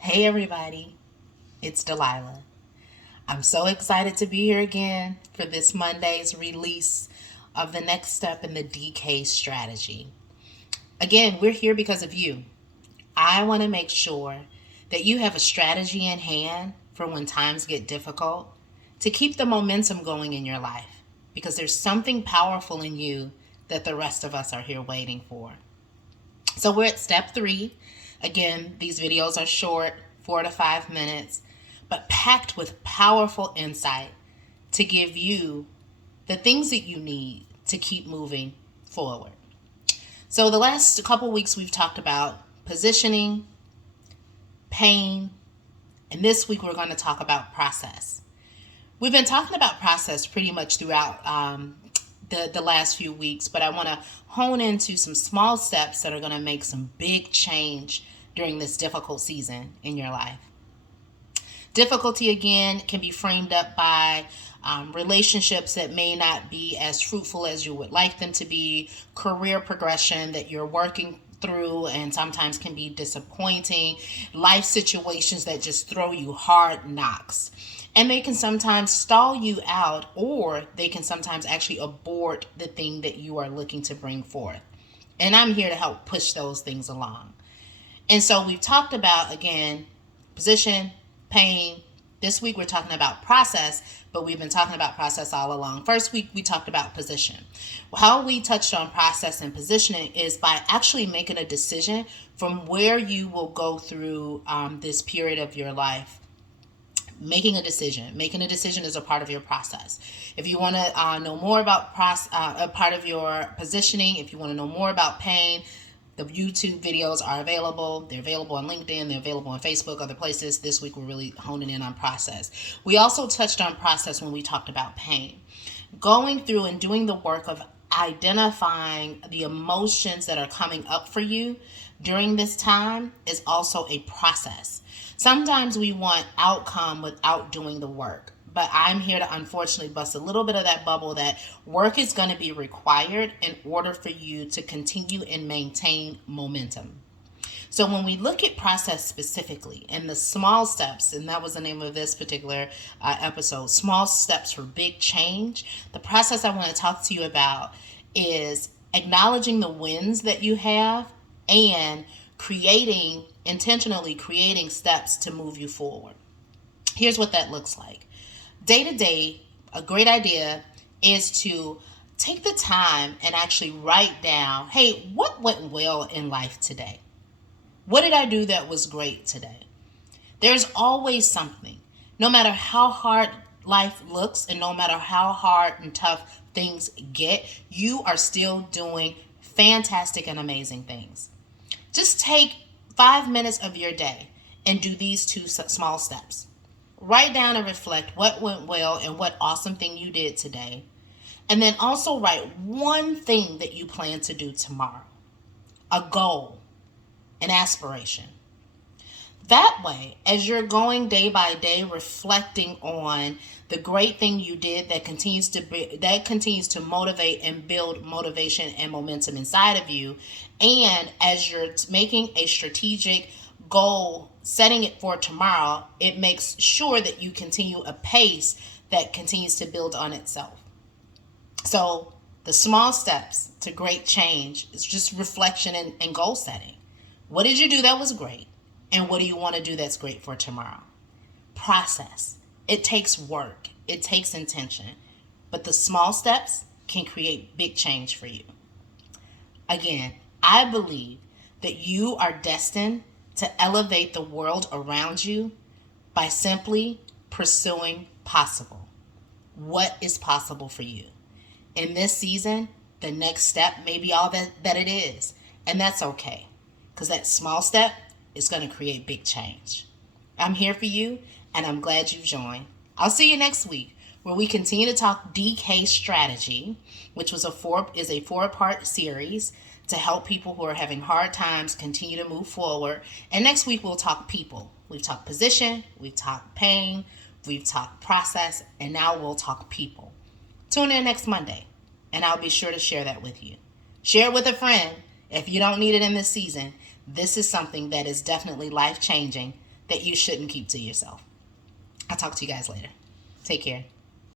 Hey everybody, it's Delilah. I'm so excited to be here again for this Monday's release of the next step in the DK strategy. Again, we're here because of you. I want to make sure that you have a strategy in hand for when times get difficult to keep the momentum going in your life because there's something powerful in you that the rest of us are here waiting for. So we're at step 3. Again, these videos are short, 4 to 5 minutes, but packed with powerful insight to give you the things that you need to keep moving forward. So the last couple weeks we've talked about positioning, pain, and this week we're going to talk about process. We've been talking about process pretty much throughout the last few weeks, but I want to hone into some small steps that are going to make some big change during this difficult season in your life. Difficulty, again, can be framed up by relationships that may not be as fruitful as you would like them to be, career progression that you're working through and sometimes can be disappointing, life situations that just throw you hard knocks. And they can sometimes stall you out, or they can sometimes actually abort the thing that you are looking to bring forth. And I'm here to help push those things along. And so we've talked about, again, position, pain. This week we're talking about process, but we've been talking about process all along. First week we talked about position. How we touched on process and positioning is by actually making a decision from where you will go through this period of your life. Making a decision is a part of your process. If you want to know more about a part of your positioning, if you want to know more about pain, the YouTube videos are available. They're available on LinkedIn. They're available on Facebook, other places. This week, we're really honing in on process. We also touched on process when we talked about pain. Going through and doing the work of identifying the emotions that are coming up for you during this time is also a process. Sometimes we want outcome without doing the work. But I'm here to unfortunately bust a little bit of that bubble that work is going to be required in order for you to continue and maintain momentum. So when we look at process specifically and the small steps, and that was the name of this particular episode, small steps for big change, the process I want to talk to you about is acknowledging the wins that you have and intentionally creating steps to move you forward. Here's what that looks like. Day to day, a great idea is to take the time and actually write down, hey, what went well in life today? What did I do that was great today? There's always something. No matter how hard life looks and no matter how hard and tough things get, you are still doing fantastic and amazing things. Just take 5 minutes of your day and do these two small steps. Write down and reflect what went well and what awesome thing you did today. And then also write one thing that you plan to do tomorrow. A goal, an aspiration. That way, as you're going day by day reflecting on the great thing you did that continues to motivate and build motivation and momentum inside of you, and as you're making a strategic goal, setting it for tomorrow, it makes sure that you continue a pace that continues to build on itself. So the small steps to great change is just reflection and goal setting. What did you do that was great? And what do you want to do that's great for tomorrow? Process. It takes work. It takes intention. But the small steps can create big change for you. Again, I believe that you are destined to elevate the world around you by simply pursuing possible. What is possible for you? In this season, the next step may be all that it is. And that's okay. Because that small step is going to create big change. I'm here for you, and I'm glad you've joined. I'll see you next week, where we continue to talk DK strategy, which is a four-part series to help people who are having hard times continue to move forward. And next week we'll talk people. We've talked position, we've talked pain, we've talked process, and now we'll talk people. Tune in next Monday, and I'll be sure to share that with you. Share it with a friend if you don't need it in this season. This is something that is definitely life-changing that you shouldn't keep to yourself. I'll talk to you guys later. Take care.